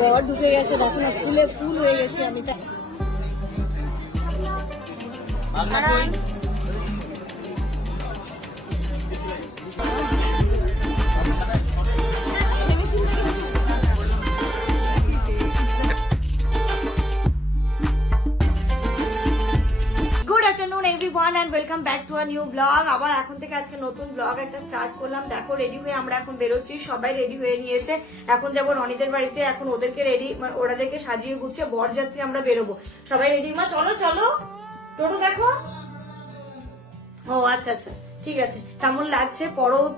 বর ঢুকে গেছে, দেখো না ফুলে ফুল হয়ে গেছে। আমি and welcome back to a new vlog। আবার এখন থেকে আজকে নতুন ব্লগ একটা স্টার্ট করলাম। দেখো রেডি হয়ে আমরা এখন বেরোচ্ছি, সবাই রেডি হয়ে নিয়েছে। এখন যাবো রনিদের বাড়িতে, এখন ওদেরকে রেডি ওরাদেরকে সাজিয়ে গুছিয়ে বরযাত্রী আমরা বেরোবো। সবাই রেডি? মা চলো চলো, টোটো দেখো। ও আচ্ছা আচ্ছা ঠিক আছে। কেমন লাগছে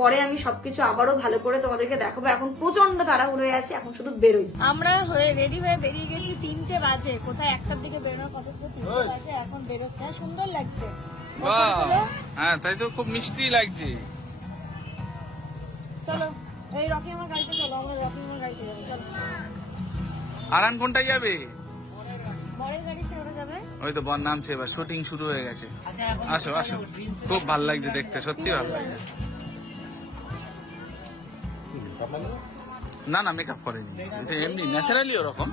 পরে আমি সবকিছু আবারও ভালো করে তোমাদেরকে দেখাবো। এখন প্রচন্ড তাড়াহুড়ো হয়ে আছে, এখন শুধু বেরোই। আমরা রেডি হয়ে বেরিয়ে গেছি, 3টে বাজে। কোথায় 1টার দিকে বেরোনোর কথা ছিল, 3টে বাজে এখন বেরোচ্ছে। সুন্দর লাগছে। হ্যাঁ তাই তো, খুব মিষ্টি লাগছে। চলো এই রকি আমার গাড়িতে চলো, আমরা রকি আমার গাড়িতে যাবো। চলো। আরান কোনটায় যাবে? বরের গাড়িতে ওরা যাবে। ওই তো বর নামছে, এবার শুটিং শুরু হয়ে গেছে। আসো আসো, খুব ভালো লাগছে দেখতে, সত্যি ভালো লাগছে। না না মেকআপ করেনি, এমনি ন্যাচারালি ওরকম।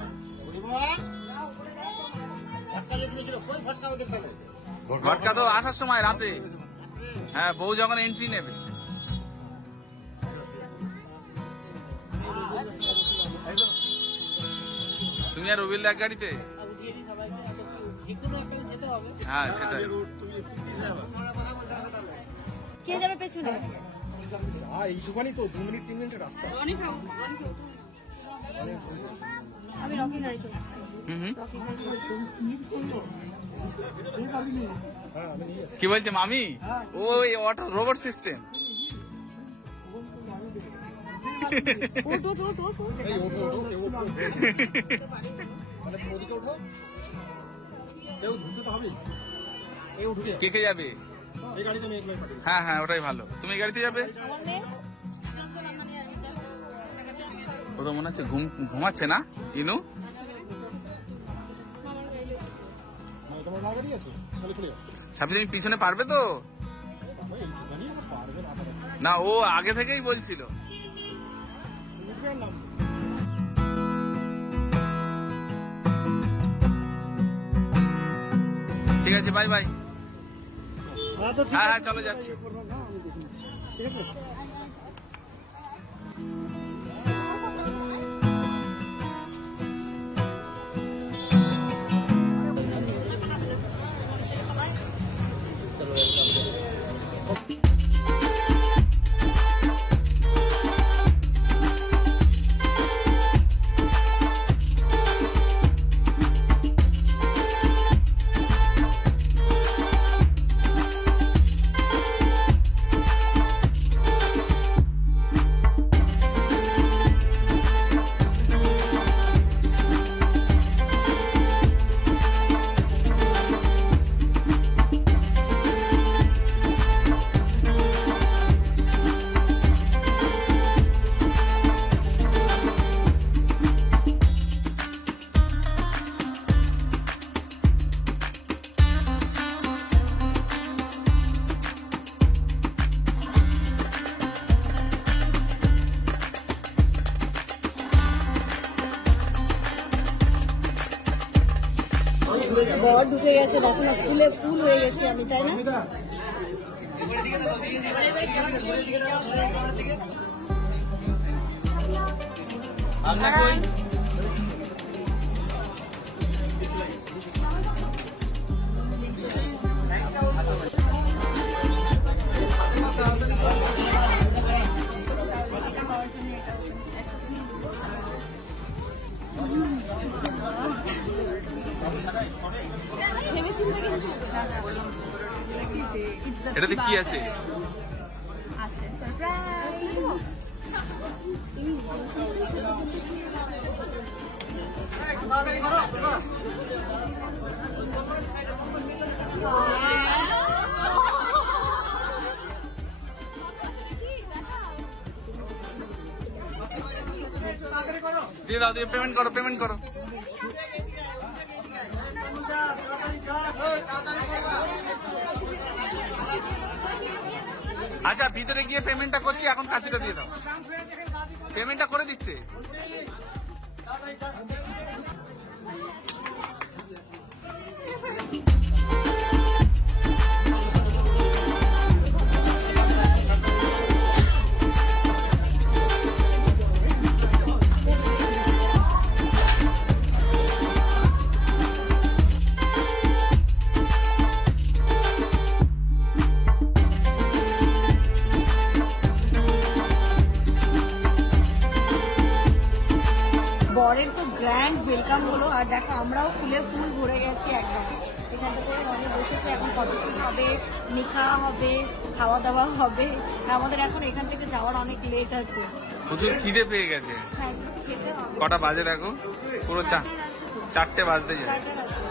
ভটকা তো আসার সময় রাতে, হ্যাঁ বউ যখন এন্ট্রি নেবে। তুমি আর রবিল এক গাড়িতে? হ্যাঁ সেটাই। কে যাবে পেছনে? এইটুখানি তো 2 মিনিট 3 মিনিটের রাস্তা। আমি রকি গাড়িতে উঠছি। কি বলছে মামি? ওই অটো রোবট সিস্টেম। কে কে যাবে? হ্যাঁ হ্যাঁ ওটাই ভালো। তুমি গাড়িতে যাবে? ও তো মনে হচ্ছে ঘুমাচ্ছে না ইনু? সাথে তুমি পিছনে পারবে তো? না ও আগে থেকেই বলছিল। ঠিক আছে বাই বাই। হ্যাঁ হ্যাঁ চলো যাচ্ছি। ঠিক আছে। বর ঢুকে গেছে, দেখো না ফুলে ফুল হয়ে গেছে। আমি তাই না? এটাতে কি আছে? দিয়ে দাও, দিয়ে পেমেন্ট করো, পেমেন্ট করো। আচ্ছা ভিতরে গিয়ে পেমেন্টটা করছি, এখন কাছিটা দিয়ে দাও। পেমেন্টটা করে দিচ্ছে। বরের তো গ্র্যান্ড ওয়েলকাম হলো, আর দেখো আমরাও ফুলে ফুল ভরে গেছি একদম। এখান থেকে অনেক বসেছে, এখন ফটোশুট হবে, নিখা হবে, খাওয়া দাওয়া হবে। আমাদের এখন এখান থেকে যাওয়ার অনেক লেট আছে। প্রচুর খিদে পেয়ে গেছে। হ্যাঁ, খেতে হবে। কটা বাজে দেখো, পুরো 4টে বাজতে যায়। চারটের আছে।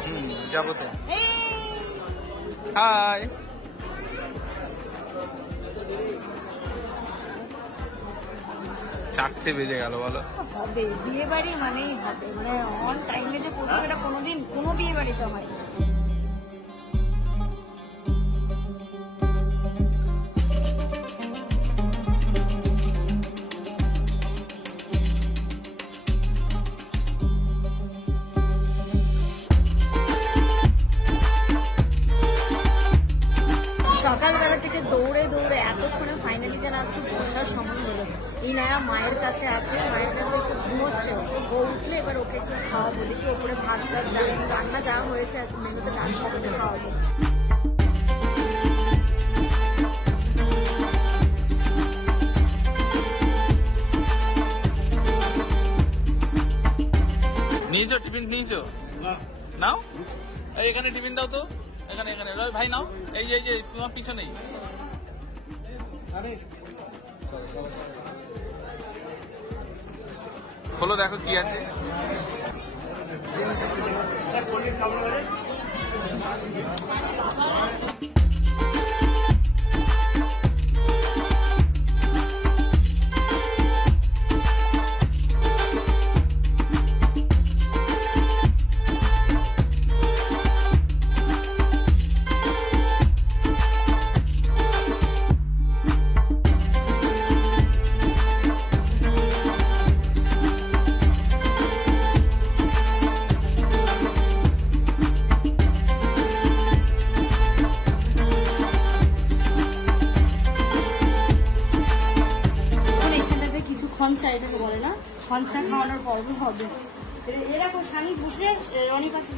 যাবো তো। এই, হাই। চারটে বেজে গেল বলো। হবে বিয়ে বাড়ি মানেই হবে, মানে অন টাইমে যে পৌঁছবে এটা কোনোদিন কোনো বিয়ে বাড়িতে হয় না। সকালবেলা থেকে দৌড়ে দৌড়ে এতক্ষণে ফাইনালি যেন একটু বসার সময় হলো। ইনায়া মায়ের কাছে আছে, মায়ের কাছে একটু ঘুমোচ্ছে। ও উঠলে এবার ওকে একটু খাওয়াবো, দেখি ওপরে ভাত টাত রান্না যা হয়েছে আছে মেনুতে তার সাথে খাওয়াবো। নিয়েছো টিফিন নিয়েছো? নাও, এই এখানে টিফিন দাও তো। এখানে এখানে রয় ভাই নাও। এই যে তোমার পিছনেই। খোলো, দেখো কি আছে। খঞ্চা এটাকে বলে না, খঞ্চা খাওয়ানোর পর্ব হবে। এরকম স্বামী বসে রনি পাশে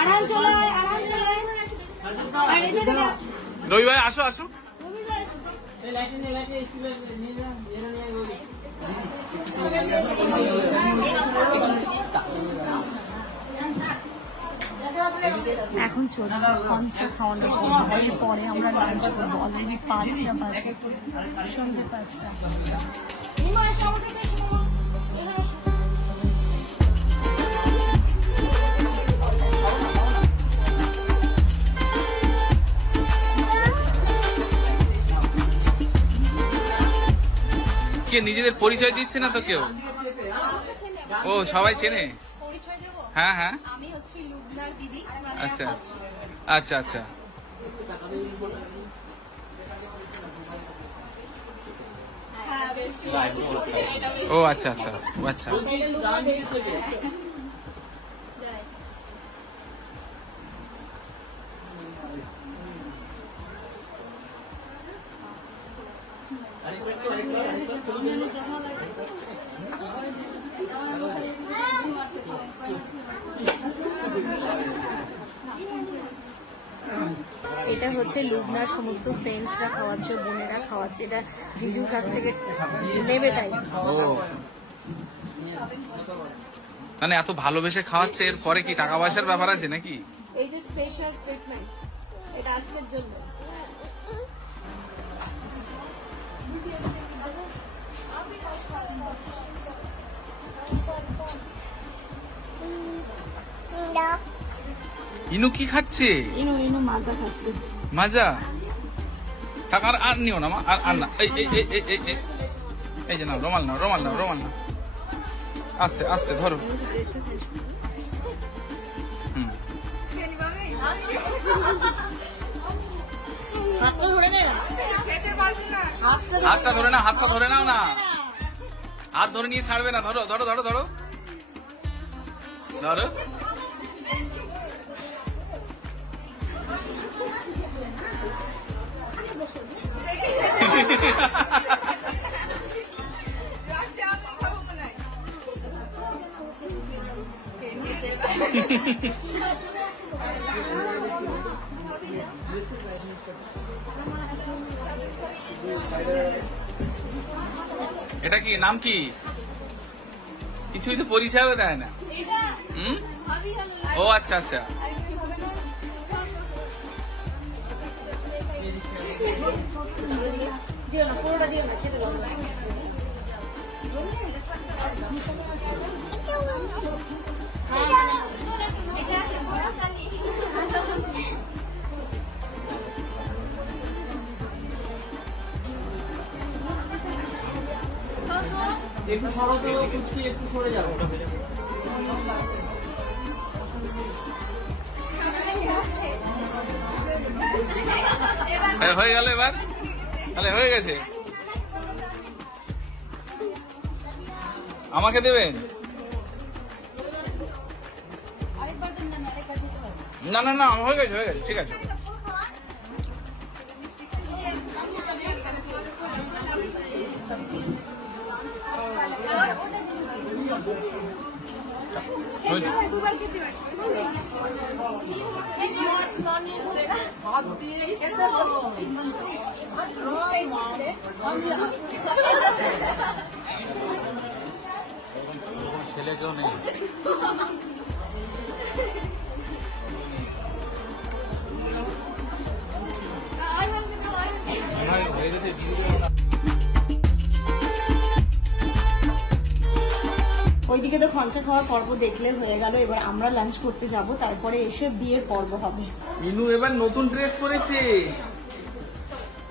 আড়াল চলায়, আড়াল চলায়। রবি ভাই আসো আসো। এখন চলছে খঞ্চা খাওয়ানো, এরপরে আমরা লাঞ্চ করবো। অলরেডি 5টা বাজে, সন্ধ্যে 5টা। কে নিজেদের পরিচয় দিচ্ছে না তো কেউ? ও সবাই চেনে? হ্যাঁ হ্যাঁ। আমি হচ্ছি লুবনার দিদি। আচ্ছা আচ্ছা আচ্ছা। ও আচ্ছা আচ্ছা আচ্ছা। এটা হচ্ছে লুবনার সমস্ত ফ্রেন্ডসরা খাওয়াচ্ছে, বোনেরা খাওয়াচ্ছে। এটা জিজুর কাছ থেকে নেবে তাই। ও মানে এত ভালোবেসে খাওয়াচ্ছে, এর পরে কি টাকা পয়সার ব্যাপার আছে নাকি? এই যে স্পেশাল ট্রিটমেন্ট, এটা আজকের জন্য। ইনু কি খাচ্ছে? ইনু ইনু মাজা খাচ্ছে। মাজা থাক, আর নিও না মা, আর না। এই এই এই এই এই এই যে নাও, রুমাল নাও, রুমাল নাও, রুমাল নাও। আস্তে আস্তে ধরো। হাতটা ধরে নে। খেতে পারছি না। হাতটা ধরে না, হাতটা ধরে নাও না, হাত ধরে নিয়ে ছাড়বে না। ধরো ধরো ধরো ধরো ধরো। এটা কি নাম কি? কিছুই তো পরিচয়ও দেয় না। হুম, ও আচ্ছা আচ্ছা। একটু সরো তো, কুচকি একটু সরে যাবো। হয়ে গেল এবার, তাহলে হয়ে গেছে। আমাকে দেবেন? না না না, হয়ে গেছে হয়ে গেছে, ঠিক আছে। ছেলে কেউ নেই। ওইদিকে তো খরচা খাওয়ার পর্ব দেখলে হয়ে গেল, এবার আমরা লাঞ্চ করতে যাব, তারপরে এসে বিয়ের পর্ব হবে। মিনু এবার নতুন ড্রেস পরেছে।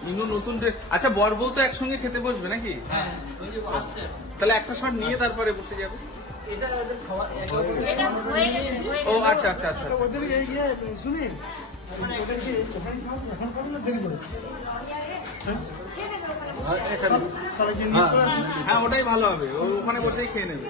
মিনু নতুন ড্রেস। আচ্ছা, বর বউ তো একসঙ্গে খেতে বসবে নাকি? হ্যাঁ, ওই যে আসছে। তাহলে একটা শট নিয়ে তারপরে বসে যাবে। এটা ওদের খাওয়া ও আচ্ছা আচ্ছা আচ্ছা। ওদের এই গিয়ে শুনি ওদেরকে ওখানে খাওয়া এখন খাবো না দেরি করে তারা কি নিয়ে চলে আসবে? হ্যাঁ, ওটাই ভালো হবে, ও ওখানে বসেই খেয়ে নেবে।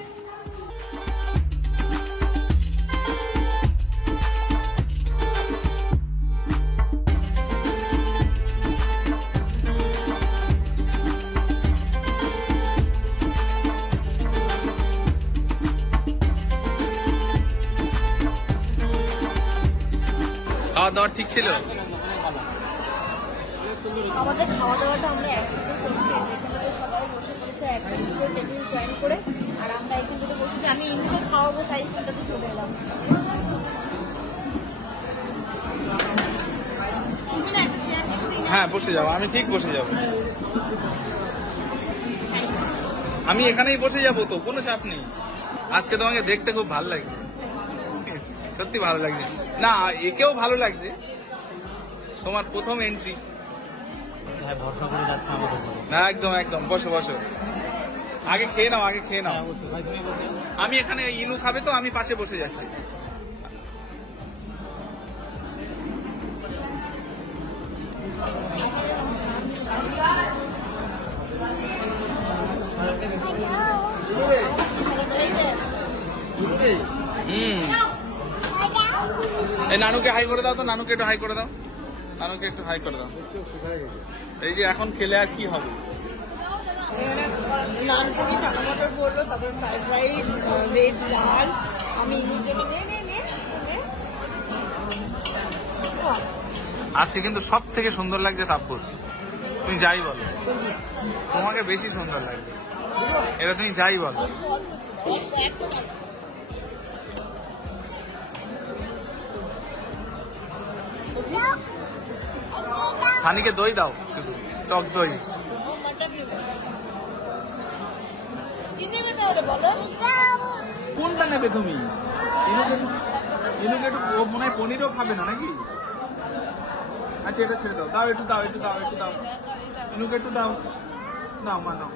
খাওয়া দাওয়া ঠিক ছিল? আমাদের খাওয়া দাওয়াটা আমরা একসাথে করছি, যেখানে সবাই বসে পড়েছে একসাথে টেবিল জয়েন করে, আর আমরা এখানে বসেছি। আমি ইন্দুকে খাওয়াবো তাই সেটাতে চলে এলাম। তুমি না একটা চেয়ার নিয়ে শুয়ে হ্যাঁ, বসে যাবো, আমি ঠিক বসে যাব। আমি এখানেই বসে যাবো, তো কোনো চাপ নেই। আজকে তোমাকে দেখতে খুব ভালো লাগছে, সত্যি ভালো লাগছে। না, একেও ভালো লাগছে, তোমার প্রথম এন্ট্রি। হ্যাঁ, ভরসা করে যাচ্ছে আমাদের উপরে। না, একদম একদম, বসো বসো, আগে খেয়ে নাও, আগে খেয়ে নাও। হ্যাঁ, অবশ্যই। ভাই, তুমি বসে যাও। আমি এখানে ইনু খাবে তো, আমি পাশে বসে যাচ্ছি। এই নানুকে হাই করে দাও তো, নানুকে একটু হাই করে দাও, নানুকে একটু হাই করে দাও। এই যে এখন খেলে আর কি হবে? নান পুরি, চানা মটর বললো, তারপর ফ্রাইড রাইস, ভেজ ডাল। আমি ইনুর জন্য আজকে কিন্তু সব থেকে সুন্দর লাগছে তাপ্পুর, তুমি যাই বলো, তোমাকে বেশি সুন্দর লাগছে, এটা তুমি যাই বলো। সানিকে দই দাও, শুধু টক দই। কোনটা নেবে তুমি? ইনুকে একটু, ও মনে হয় পনিরও খাবে না নাকি? আচ্ছা, এটা ছেড়ে দাও, দাও একটু, দাও একটু, দাও একটু, দাও ইনুকে একটু দাও, নাও মা নাও।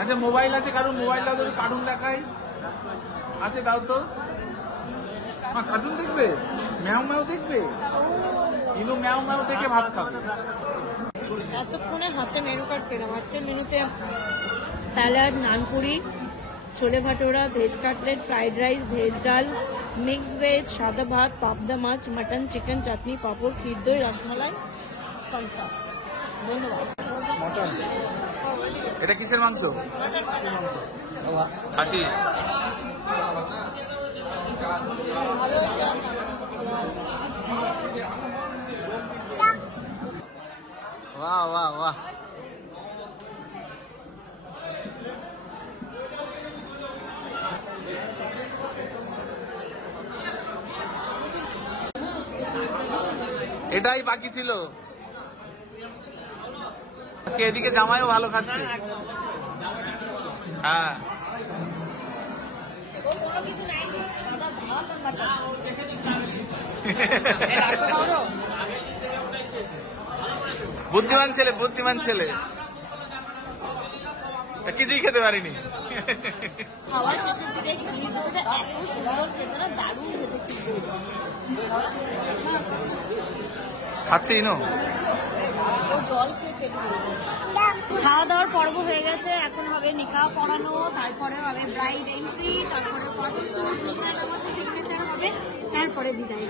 আচ্ছা, মোবাইল আছে কারণ? মোবাইল দাও, ধরো কার্টুন দেখাই আছে, দাও তো মা। কার্টুন দেখবে, ম্যাও ম্যাও দেখবে, ইনু ম্যাও ম্যাও দেখে ভাত খাবে। এতক্ষণে হাতে মেনু কার্ড পেলাম। আজকের মেনুতে salad, naan puri, chole bhatura, veg cutlet, fried rice, veg dal, mix veg, সাদা ভাত, পাবদা মাছ, মাটন, চিকেন, চাটনি, পাঁপড়, ক্ষীর দই, রসমালাই, কনসা। ধন্যবাদ। এটা কিসের মাংস? খাসি। বাহ বাহ বাহ। এটাই বাকি ছিল। আজকে এদিকে জামাইও ভালো খাচ্ছে। হ্যাঁ বুদ্ধিমান ছেলে, বুদ্ধিমান ছেলে, কিছুই খেতে পারিনি। খাওয়ার শেষের দিকে ক্ষীর দইটা এত সুন্দর খেতে না, দারুণ খেতে ক্ষীর দই। খাচ্ছে ইনো। জল খেয়ে পেটে ভরে গেছে। খাওয়া দাওয়ার পর্ব হয়ে গেছে, এখন হবে নিকাহ পড়ানো, তারপরে হবে ব্রাইড এন্ট্রি, তারপরে ফটোশুট, নিকাহ নামাতে সিগনেচার হবে, তারপরে বিদায়।